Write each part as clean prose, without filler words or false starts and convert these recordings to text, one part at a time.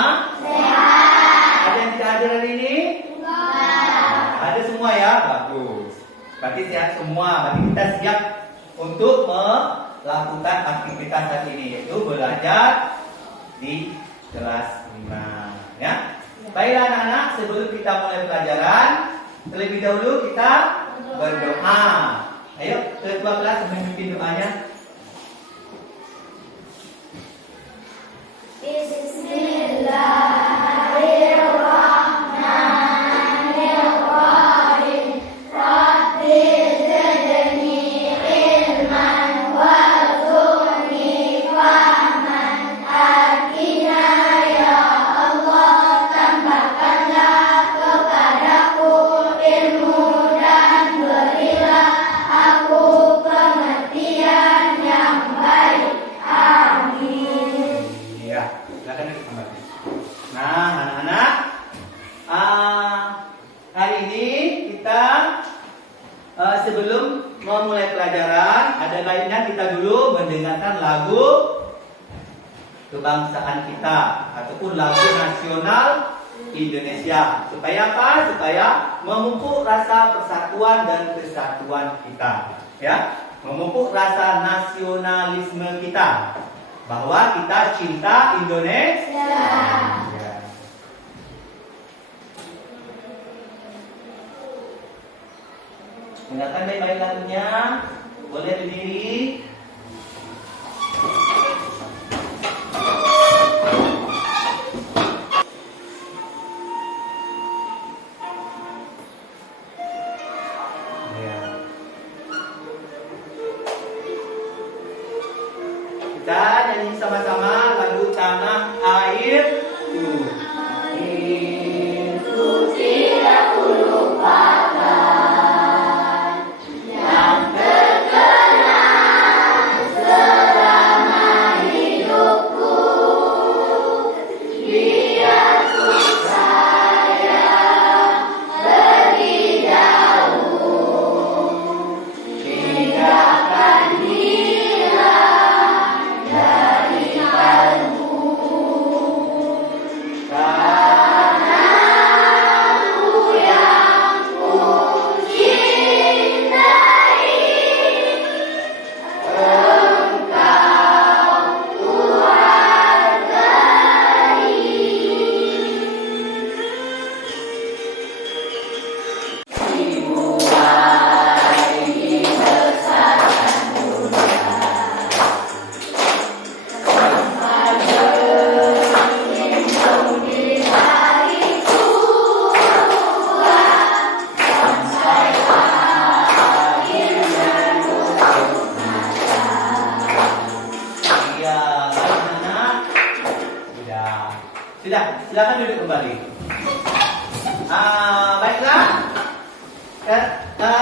semua? Sehat. Ada yang tidak hadir hari ini? Enggak. Ada semua ya? Bagus. Berarti sehat semua. Berarti kita siap untuk melakukan aktivitas hari ini, yaitu belajar di kelas 5. Ya. Baiklah anak-anak, sebelum kita mulai pelajaran, terlebih dahulu kita berdoa. Ayo, ketua kelas memimpin doanya. Bismillahirrahmanirrahim. Rabbi zidni ilman warzuqni fahman. Atina ya Allah, tambahkanlah kepadaku ilmu dan berilah aku pengertian yang baik. Amin. Iya, silakan duduk kembali. Nah, anak-anak, hari ini kita sebelum memulai pelajaran, ada baiknya kita dulu mendengarkan lagu kebangsaan kita ataupun lagu nasional Indonesia. Supaya apa? Supaya memupuk rasa persatuan dan kesatuan kita, ya, memupuk rasa nasionalisme kita, bahwa kita cinta Indonesia. Ya. Dengarkan baik-baik lagunya. Boleh berdiri. Ya. Kita nyanyi sama-sama lagu Tanah Airku. Airku tidak kulupakan, yang terkenang selama hidupku. Biar ku sayang lebih jauh, tinggalkan hilang dari kalbu. Tanahku yang ku cintai, engkau ku hargai. Dimulai dibesarkan dunia, tempat berlindung di hari tua, sampai akhir menutup mata. Iya, baik anak. Sudah, silakan duduk kembali. Baiklah.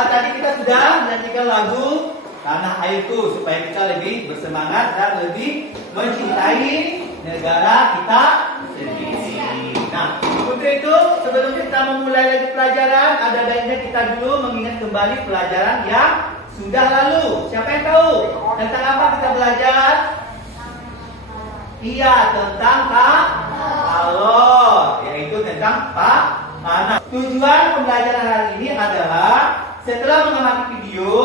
Tadi kita sudah menyanyikan lagu Tanah Airku supaya kita lebih bersemangat dan lebih mencintai negara kita sendiri. Nah, untuk itu sebelum kita memulai lagi pelajaran, ada baiknya kita dulu mengingat kembali pelajaran yang sudah lalu. Siapa yang tahu tentang apa kita belajar? Iya, tentang kalor, yaitu tentang panas. Tujuan pembelajaran hari ini adalah setelah mengamati video,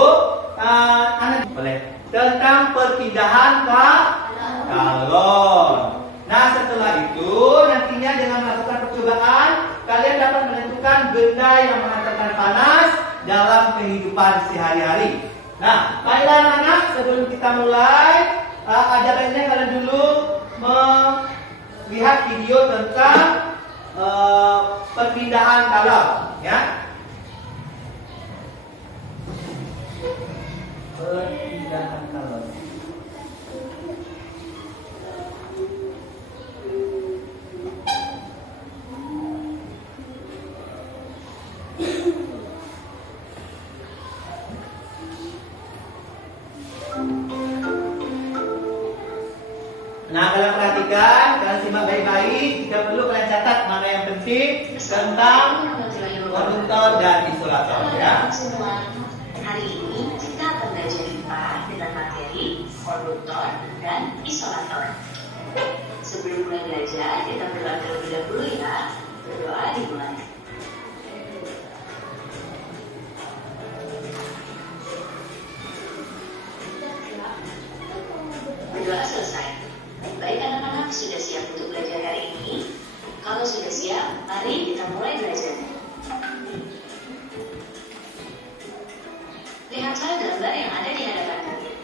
anak boleh tentang perpindahan kalor. Nah, setelah itu nantinya dengan melakukan percobaan, kalian dapat menentukan benda yang menghantarkan panas dalam kehidupan sehari-hari. Nah, baiklah anak-anak, sebelum kita mulai, ada baiknya kalian dulu melihat video tentang perpindahan kalor, ya. Perpindahan kalor. Nah, kalian perhatikan, kalian simak baik-baik. Jika perlu kalian catat mana yang penting tentang konduktor dan isolator, ya. Semua hari ini kita akan belajar IPA dengan materi konduktor dan isolator. Sebelum mulai belajar, kita berdoa terlebih dahulu ya. Berdoa dimulai. Berdoa selesai. Baik anak-anak, sudah siap untuk belajar hari ini? Kalau sudah siap, mari kita mulai belajar. Lihatlah gambar yang ada di hadapan kalian.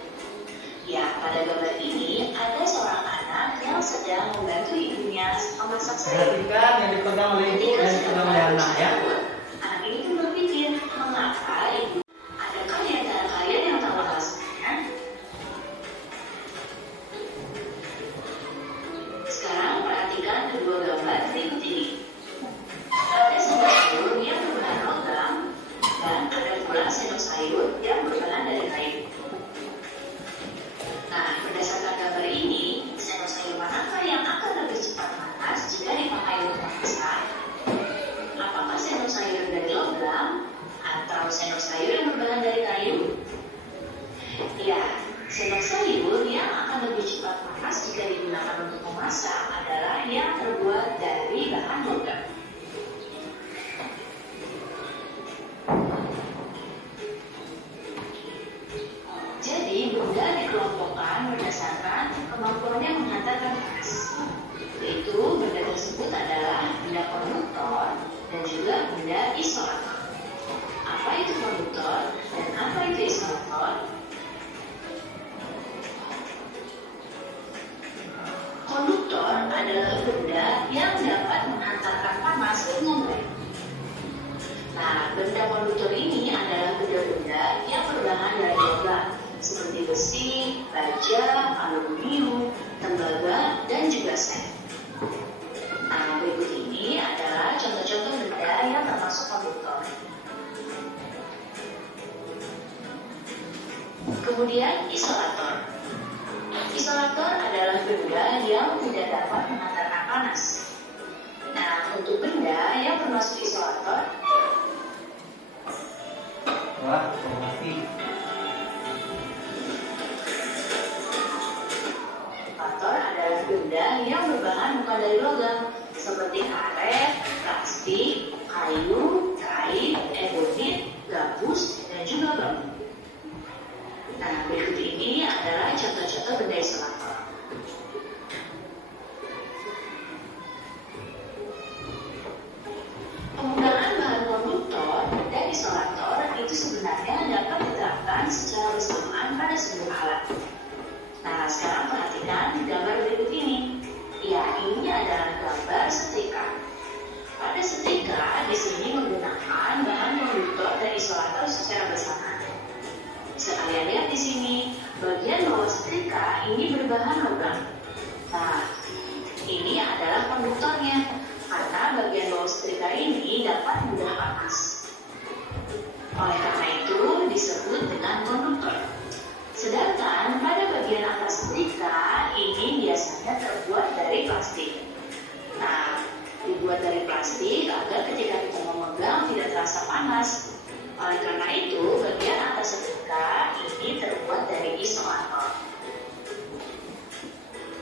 Ya, pada gambar ini ada seorang anak yang sedang membantu ibunya memasak sayur. Perhatikan yang dipegang oleh ibu dan dipegang oleh anak ya. Anak ini pun berpikir, mengapa ibu? Adakah di antara kalian yang tahu alasannya? Sekarang perhatikan kedua gambar berikut ini. Ada sendok sayur yang berbahan logam dan ada pula sendok sayur yang berbahan dari kayu. Nah, berdasarkan gambar ini, sendok sayur manakah yang akan lebih cepat panas jika dipakai untuk memasak? Apakah sendok sayur dari logam atau sendok sayur yang berbahan dari kayu? Ya, sendok sayur yang akan lebih cepat panas jika digunakan untuk memasak adalah yang terbuat dari bahan logam. Jadi, benda dikelompokkan berdasarkan kemampuannya menghantarkan panas. Yaitu, benda tersebut adalah benda konduktor dan juga benda isolator. Apa itu konduktor dan apa itu isolator? Konduktor adalah benda yang dapat menghantarkan panas dengan baik. Nah, benda konduktor ini adalah benda-benda yang berbahan dari logam seperti besi, baja, aluminium, tembaga, dan juga seng. Nah, berikut ini adalah contoh-contoh benda yang termasuk konduktor. Kemudian isolator. Isolator adalah benda yang tidak dapat menghantarkan panas. Nah, untuk benda yang termasuk isolator, Wah, informasi. isolator adalah benda yang berbahan bukan dari logam seperti karet, plastik, kayu, kain, ebonit, gabus, dan juga bambu. Nah, berikut ini adalah contoh-contoh benda isolator. Penggunaan bahan konduktor dan isolator itu sebenarnya dapat diterapkan secara bersamaan pada sebuah alat. Nah, sekarang perhatikan gambar berikut ini. Ya, ini adalah gambar setrika. Pada setrika, di sini menggunakan bahan konduktor dan isolator secara bersamaan. Bisa kalian lihat di sini, bagian bawah setrika ini berbahan logam. Nah, ini adalah konduktornya, karena bagian bawah setrika ini dapat mudah panas. Oleh karena itu, disebut dengan konduktor. Sedangkan pada bagian atas setrika ini biasanya terbuat dari plastik. Nah, dibuat dari plastik agar ketika kita memegang tidak terasa panas. Oleh karena itu, bagian atas setrika ini terbuat dari isolator.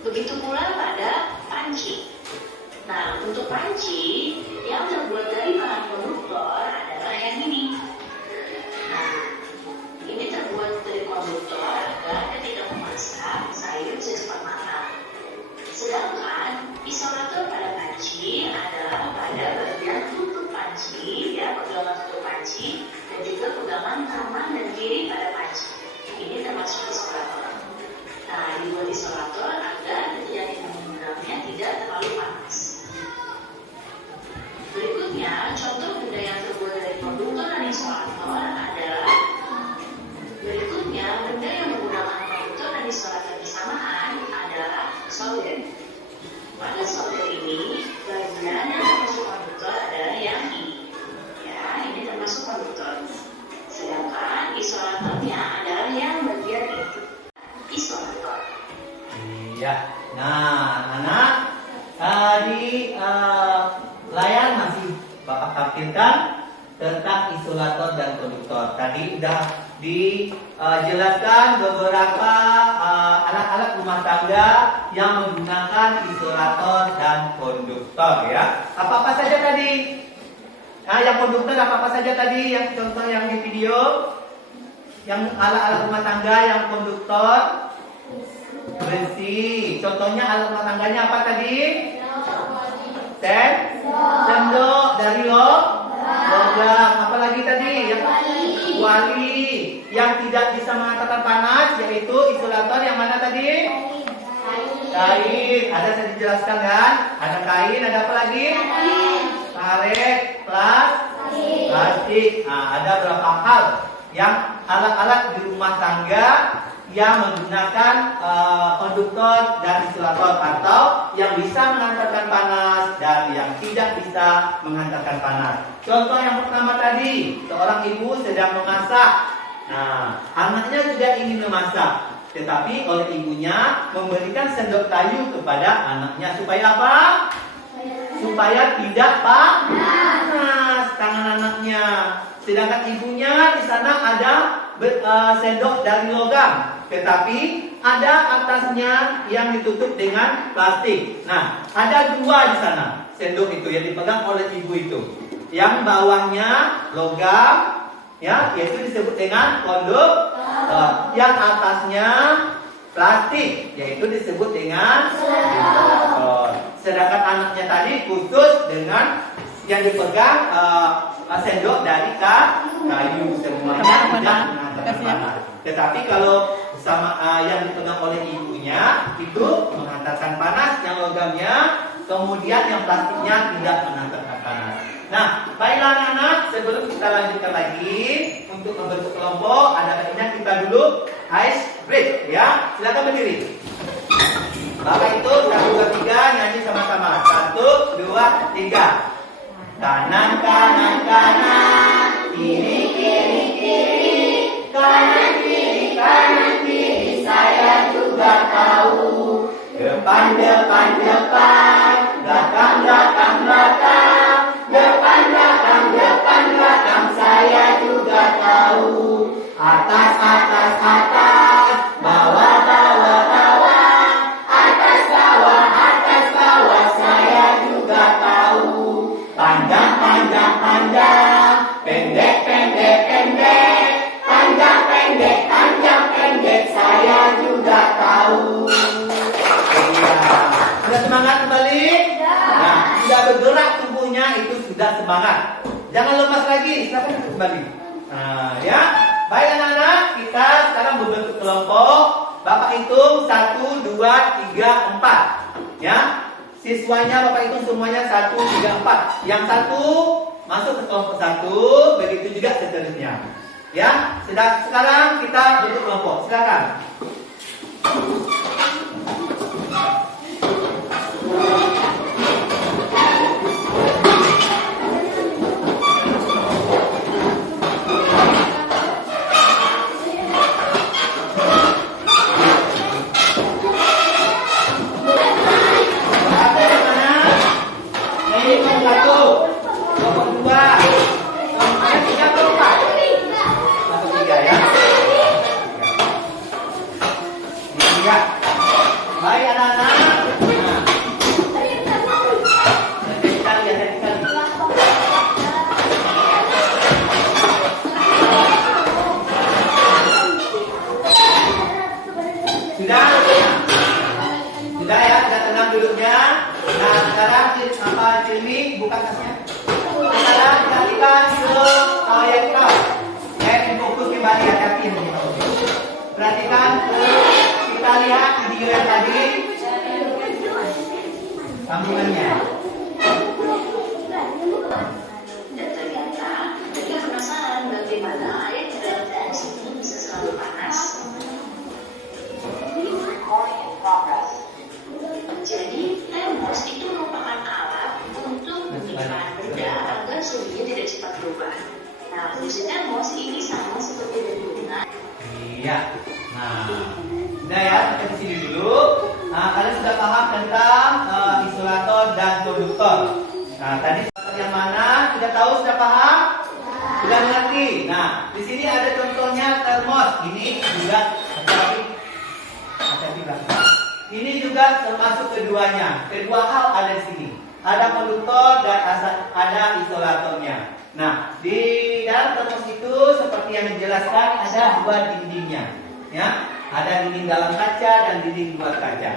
Begitu pula pada panci. Nah, untuk panci yang terbuat dari bahan konduktor adalah yang ini. Nah, ini terbuat dari konduktor agar ketika memasak sayur cepat matang. Sedangkan isolator pada panci adalah pada bagian tutup panci, ya, pegangan tutup panci, dan juga pegangan kanan dan kiri pada panci. Ini termasuk isolator. Nah, dibuat isolator agar ketika kita memegangnya tidak terlalu panas. Berikutnya, contoh benda yang terbuat dari konduktor dan isolator adalah benda yang menggunakan konduktor dan isolator bersamaan adalah solder. Pada solder ini, bagian yang termasuk konduktor adalah yang ini. Ya, ini termasuk konduktor. Sedangkan isolatornya adalah yang bagian ini. Isolator. Iya. Nah, anak, di layar masih Bapak tampilkan tentang isolator dan konduktor. Tadi udah dijelaskan beberapa alat-alat rumah tangga yang menggunakan isolator dan konduktor ya. Apa-apa saja tadi? Nah, yang konduktor apa-apa saja tadi? Yang contoh yang di video? Yang alat-alat rumah tangga yang konduktor? Besi. Contohnya alat rumah tangganya apa tadi? Sendok dari logam. Apa lagi tadi? Yang kuali. Yang tidak bisa menghantarkan panas yaitu isolator yang mana tadi? Kain. Ada saya dijelaskan kan? Ada kain, ada apa lagi? Karet, plastik. Nah, ada berapa hal yang alat-alat di rumah tangga yang menggunakan konduktor dan isolator atau yang bisa menghantarkan panas dan yang tidak bisa menghantarkan panas. Contoh yang pertama tadi, seorang ibu sedang memasak. Nah, anaknya juga ingin memasak, tetapi oleh ibunya memberikan sendok kayu kepada anaknya supaya apa? Supaya tidak panas tangan anaknya. Sedangkan ibunya di sana ada sendok dari logam, tetapi ada atasnya yang ditutup dengan plastik. Nah, ada dua di sana sendok itu yang dipegang oleh ibu itu. Yang bawahnya logam, ya, yaitu disebut dengan konduktor. Yang atasnya plastik, yaitu disebut dengan isolator. Sedangkan anaknya tadi khusus dengan yang dipegang sendok dari kayu, semuanya tidak menghantarkan panas. Tetapi kalau sama yang dipegang oleh ibunya itu menghantarkan panas, yang logamnya, kemudian yang plastiknya tidak menghantarkan panas. Nah, baiklah anak-anak, sebelum kita lanjutkan lagi untuk membentuk kelompok, ada baiknya kita dulu ice break ya. Silakan berdiri. Bapak itu 1, 2, 3 nyanyi sama-sama. 1, 2, 3. Kanan, kanan, kanan, kiri, kiri, kiri, kanan, kiri, saya juga tahu. Depan, depan, depan, belakang, belakang, belakang, depan, belakang, depan, belakang, saya juga tahu. Atas, atas, atas, bawah, bawah, bawah, atas, bawah, saya juga tahu. Panjang, panjang, panjang, pendek, pendek, pendek, panjang, pendek, saya juga tahu. Ya. Sudah semangat kembali? Nah, sudah bergerak tubuhnya itu sudah semangat. Jangan lemas lagi, silakan kembali. Nah, ya. Baik anak-anak, kita sekarang membentuk kelompok. Bapak hitung 1, 2, 3, 4. Ya. Siswanya Bapak hitung semuanya 1, 3, 4. Yang satu masuk ke kelompok 1, begitu juga seterusnya. Ya, sekarang kita bentuk kelompok. Silakan. Baik anak-anak. Sudah ya, sudah tenang duduknya. Nah, sekarang Cilmi buka tasnya. Sekarang perhatikan dulu yang kau. Fokus kembali, hati-hati. Perhatikan kita lihat video yang tadi sambungannya. Dan ternyata mereka penasaran bagaimana air di dalam teks ini bisa selalu panas. Jadi termos itu merupakan alat untuk menyimpan benda agar suhunya tidak cepat berubah. Nah, fungsi termos ini sama seperti bendungan. Iya. Nah, sudah ya, kita di sini dulu. Nah, kalian sudah paham tentang isolator dan konduktor. Nah, tadi yang mana? Sudah tahu, sudah paham? Sudah mengerti. Nah, di sini ada contohnya ini juga hati-hati belakang. Ini juga termasuk keduanya. Kedua hal ada di sini. Ada konduktor dan ada isolatornya. Nah, di dalam termos itu seperti yang dijelaskan ada dua dindingnya, ya. Ada dinding dalam kaca dan dinding luar kaca.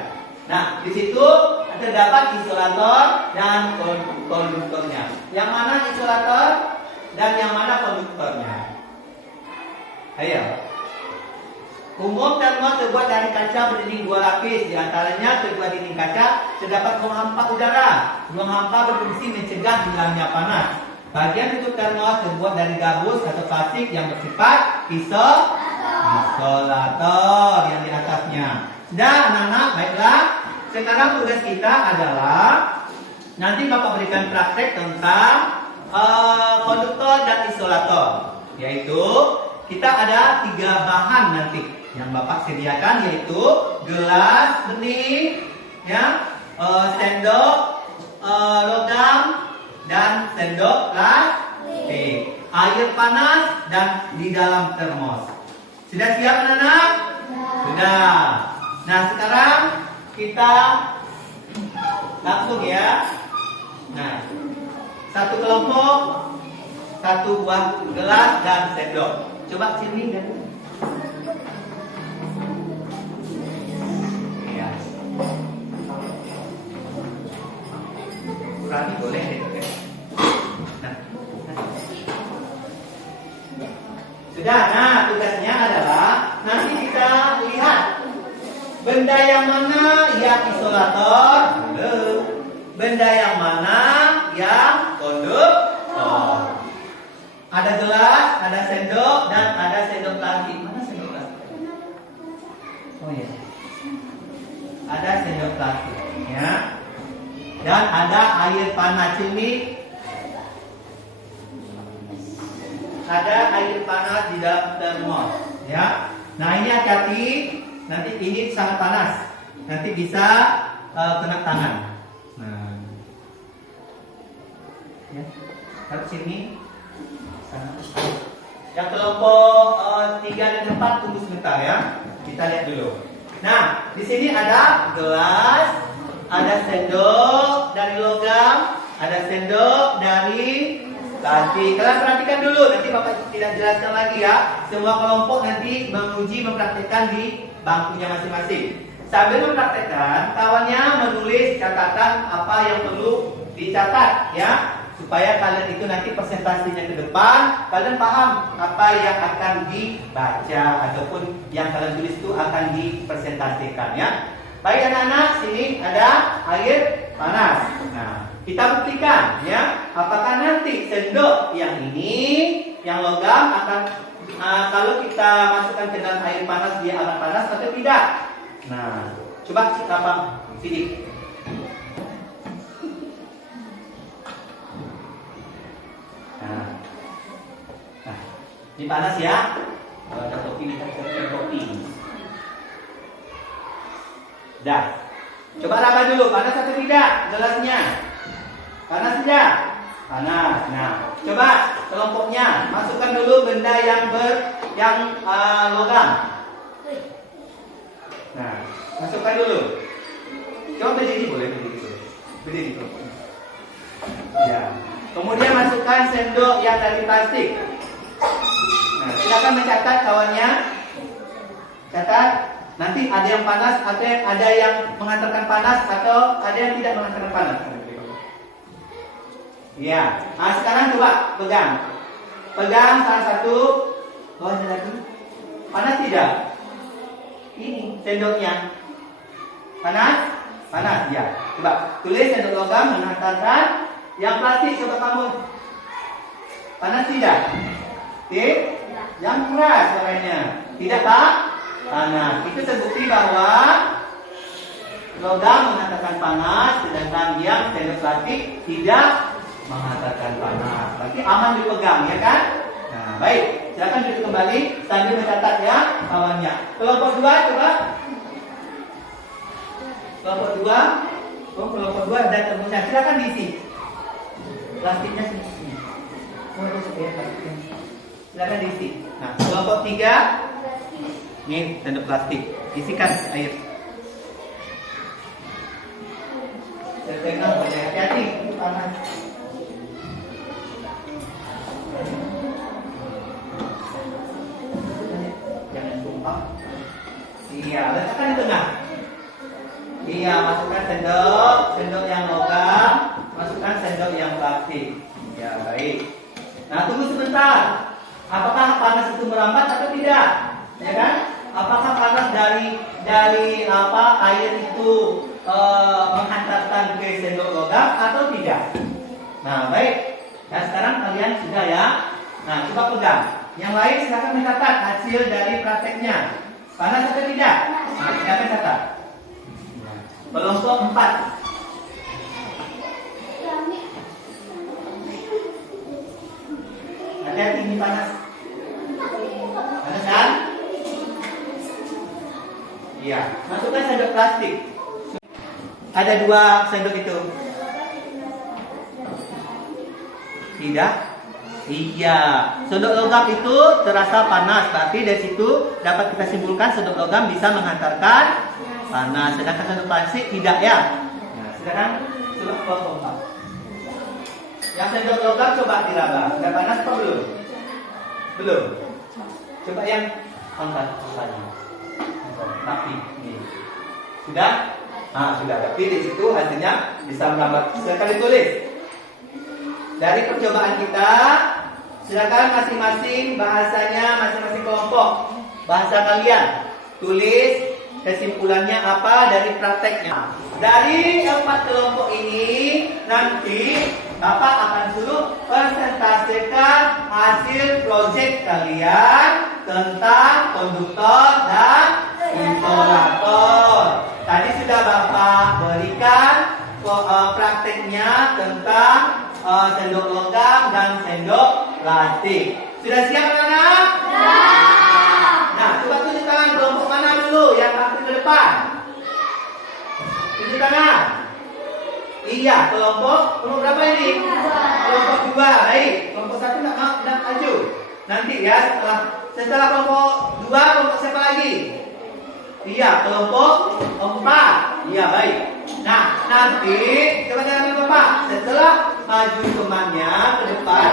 Nah, di situ terdapat isolator dan konduktornya. Yang mana isolator dan yang mana konduktornya? Ayo. Umum termos terbuat dari kaca berdinding dua lapis. Di antaranya kedua dinding kaca terdapat ruang hampa udara. Ruang hampa berfungsi mencegah hilangnya panas. Bagian tutup termos terbuat dari gabus atau plastik yang bersifat isolator yang di atasnya. Sudah anak-anak, baiklah. Sekarang tugas kita adalah nanti Bapak berikan praktek tentang konduktor dan isolator. Yaitu kita ada 3 bahan nanti yang Bapak sediakan, yaitu gelas bening, ya, sendok logam dan sendok plastik, air panas dan di dalam termos. Sudah siap anak-anak? Sudah. Nah, sekarang kita langsung ya. Nah, satu kelompok, satu buah gelas dan sendok. Coba sini dan ya. Berani boleh deh. Nah. Sudah. Nah, tugasnya adalah nanti kita lihat benda yang mana yang isolator, benda yang mana yang konduktor. Ada gelas, ada sendok, dan ada sendok plastik. Mana sendok plastik? Oh ya, ada sendok plastik, ya. Dan ada air panas ini. Ada air panas di dalam termos, ya. Nah, ini hati-hati. Nanti ini sangat panas. Nanti bisa kena tangan. Nah, ya. Taruh sini. Yang kelompok 3 dan 4 tunggu sebentar ya. Kita lihat dulu. Nah, di sini ada gelas, ada sendok dari logam, ada sendok dari plastik. Kalian perhatikan dulu, nanti Bapak tidak jelaskan lagi ya. Semua kelompok nanti menguji mempraktikkan di bangkunya masing-masing. Sambil mempraktekkan, kawannya menulis catatan apa yang perlu dicatat ya, supaya kalian itu nanti presentasinya ke depan kalian paham apa yang akan dibaca ataupun yang kalian tulis itu akan dipresentasikan ya. Baik anak-anak, sini ada air panas. Nah, kita buktikan ya, apakah nanti sendok yang ini, yang logam akan kalau kita masukkan ke dalam air panas dia akan panas atau tidak? Nah, coba apa sini. Nah, ini panas ya. Kalau ada kopi kita siapkan kopi. Dah. Coba raba dulu, panas atau tidak gelasnya? Panas tidak? Panas. Nah, coba kelompoknya masukkan dulu benda yang logam. Nah, masukkan dulu. Coba berdiri boleh berdiri. Berdiri kelompoknya. Ya. Kemudian masukkan sendok yang dari plastik. Nah, silakan mencatat kawannya. Catat. Nanti ada yang panas, ada yang mengantarkan panas atau ada yang tidak mengantarkan panas. Ya. Nah, sekarang coba pegang. Pegang salah satu. Oh, ada lagi. Panas tidak? Ini sendoknya. Panas? Panas, ya. Coba tulis sendok logam mengantarkan. Yang plastik coba kamu. Panas tidak? Yang keras suaranya. Tidak, Pak? Panas. Itu terbukti bahwa logam mengatakan panas, sedangkan yang sendok plastik tidak mengatakan panas. Berarti aman dipegang, ya kan? Nah, baik. Silakan duduk kembali sambil mencatat ya kawannya. Kelompok 2 coba. Kelompok 2. Kelompok 2 ada termosnya. Silakan diisi. Plastiknya sini. Silakan diisi. Nah, kelompok 3 Ini sendok plastik. Isikan air. Setengah boleh, hati-hati, itu panas. Jangan tumpah. Iya, letakkan di tengah. Iya, masukkan sendok yang logam, masukkan sendok yang plastik. Ya, baik. Nah, tunggu sebentar. Apakah panas itu merambat atau tidak? Ya kan? Apakah panas dari apa air itu menghantarkan ke sendok logam atau tidak? Nah, baik. Nah, sekarang kalian sudah ya. Nah, coba pegang. Yang lain silakan mencatat hasil dari prakteknya. Panas atau tidak? Nah, silakan catat. Kelompok 4. Hati-hati ini panas. Panas kan? Iya. Masukkan sendok plastik. Ada 2 sendok itu. Tidak? Iya. Sendok logam itu terasa panas. Berarti dari situ dapat kita simpulkan sendok logam bisa menghantarkan panas. Sedangkan sendok plastik tidak ya. Nah, sekarang coba kelompok 4. Yang sendok logam coba diraba. Sudah panas atau belum? Belum. Coba yang angkat tadi. Tapi ini sudah. Nah, sudah. Tapi di situ hasilnya bisa merambat. Silakan ditulis. Dari percobaan kita, silakan masing-masing bahasanya masing-masing kelompok. Bahasa kalian. Tulis kesimpulannya apa dari prakteknya. Dari 4 kelompok ini nanti Bapak akan suruh presentasikan hasil proyek kalian tentang konduktor dan isolator. Tadi sudah Bapak berikan prakteknya tentang sendok logam dan sendok plastik. Sudah siap anak-anak? Nah, coba tunjukkan kelompok mana dulu yang aktif ke depan. Tunjuk tangan. Iya, kelompok berapa ini? Kelompok 2. Baik, kelompok 1 tidak maju. Nanti ya setelah kelompok 2, kelompok siapa lagi? Iya, kelompok 4. Iya, baik. Nah, nanti coba jangan Bapak. Setelah maju temannya ke depan,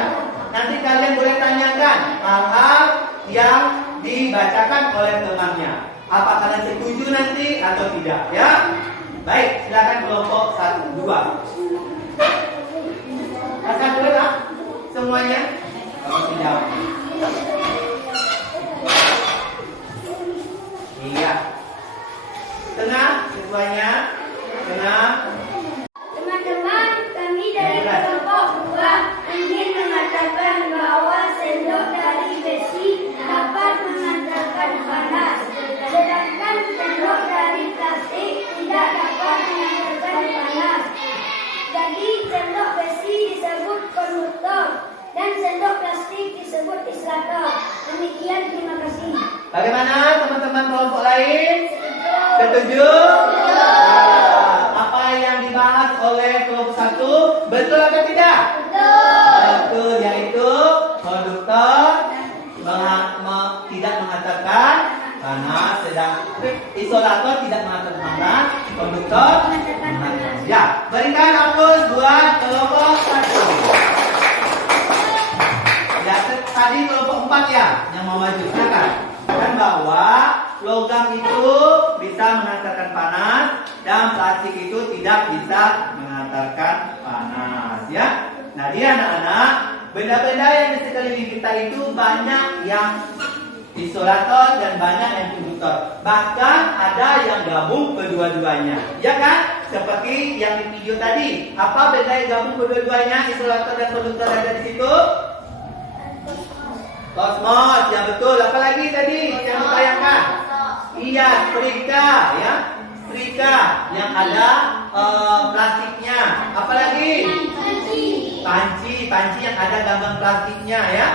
nanti kalian boleh tanyakan hal-hal yang dibacakan oleh temannya. Apa kalian setuju nanti atau tidak ya? Baik, silakan kelompok 1, 2. Akan boleh tak? Semuanya? Kalau tidak. Iya. Tenang, semuanya. Tenang. Teman-teman, kami dari kelompok 2 ingin mengatakan bahwa sendok dari besi dapat menghantarkan panas, sedangkan sendok dari plastik tidak dapat menghantarkan panas. Jadi sendok besi disebut konduktor dan sendok plastik disebut isolator. Demikian, terima kasih. Bagaimana teman-teman kelompok lain? Setuju? Apa yang dibahas oleh kelompok 1 betul atau tidak? Betul, yaitu konduktor tidak menghantarkan panas, sedang isolator tidak menghantarkan panas, konduktor menghantarkan. Ya, berikan aplaus buat kelompok 1. Ya, tadi kelompok 4 ya yang mau maju. Silakan. Dan bahwa logam itu bisa menghantarkan panas dan plastik itu tidak bisa menghantarkan panas ya. Nah, dia anak-anak, benda-benda yang di sekeliling kita itu banyak yang isolator dan banyak yang konduktor. Bahkan ada yang gabung kedua-duanya. Ya kan? Seperti yang di video tadi. Apa benda yang gabung kedua-duanya, isolator dan konduktor ada di situ? Kosmos, ya betul. Apalagi tadi yang ditayangkan? Iya, setrika, ya. Setrika yang ada plastiknya. Apalagi? Panci yang ada gagang plastiknya, ya.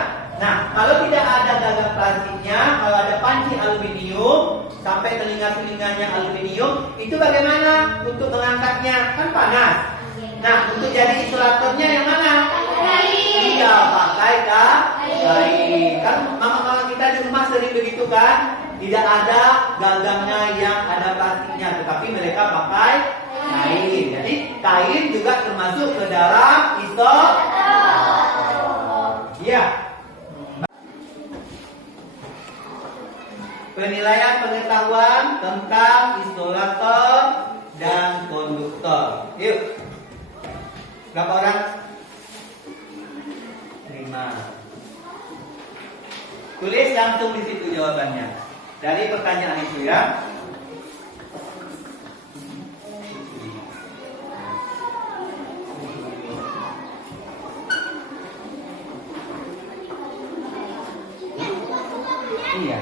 Nah, kalau tidak ada gagang plastiknya, kalau ada panci aluminium sampai telinga-telinganya aluminium, itu bagaimana untuk mengangkatnya? Kan panas. Nah, untuk jadi isolatornya yang mana? Iya, pakai kain. Kan mama-mama kita di rumah sering begitu kan? tidak ada gagangnya yang ada plastiknya, tetapi mereka pakai kain. Jadi kain juga termasuk ke dalam isolator. Iya. Penilaian pengetahuan tentang isolator dan konduktor. Yuk. Berapa orang? 5. Tulis langsung di situ jawabannya dari pertanyaan itu ya. Iya.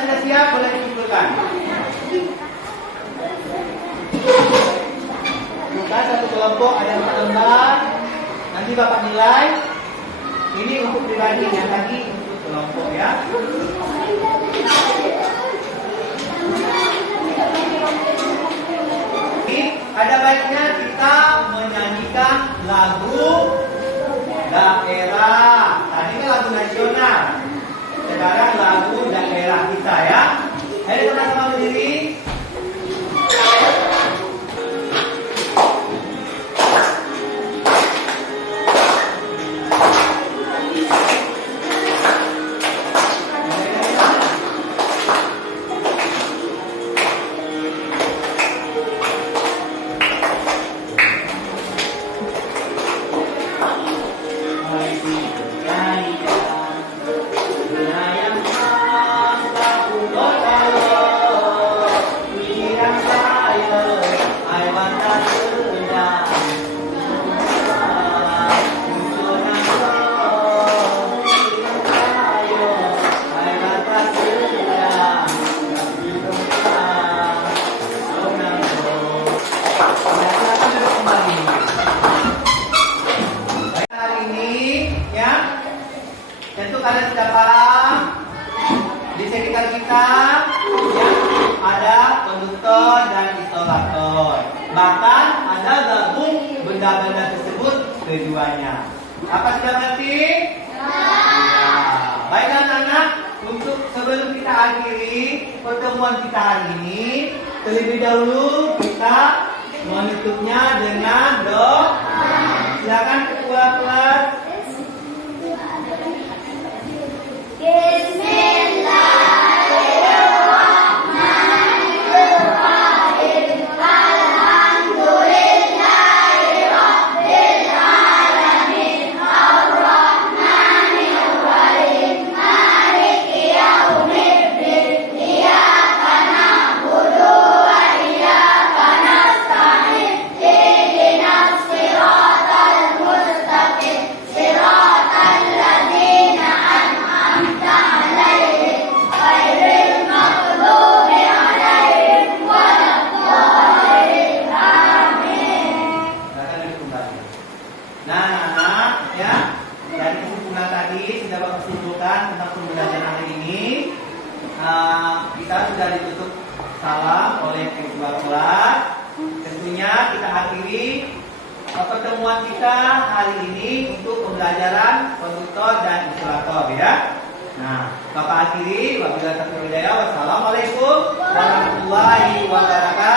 Sudah siap, boleh dikumpulkan. Buka satu kelompok ada 4 lembar. Nanti Bapak nilai. Ini untuk pribadi, yang tadi untuk kelompok ya. Ini ada baiknya kita menyanyikan lagu daerah. Tadi kan lagu nasional. Sekarang lagu daerah kita ya. Ayo sama-sama berdiri. Tentu kalian sudah paham di sekitar kita yang ada konduktor dan isolator. Bahkan ada gabung benda-benda tersebut keduanya. Apa sudah mengerti? Ya. Baiklah anak-anak, untuk sebelum kita akhiri pertemuan kita hari ini, terlebih dahulu kita menutupnya dengan doa. Silakan ketua kelas. Kita sudah ditutup salam oleh ketua kelas. Tentunya kita akhiri pertemuan kita hari ini untuk pembelajaran konduktor dan isolator ya. Nah, Bapak akhiri wabillahi taufiq wal hidayah. Wassalamualaikum warahmatullahi wabarakatuh.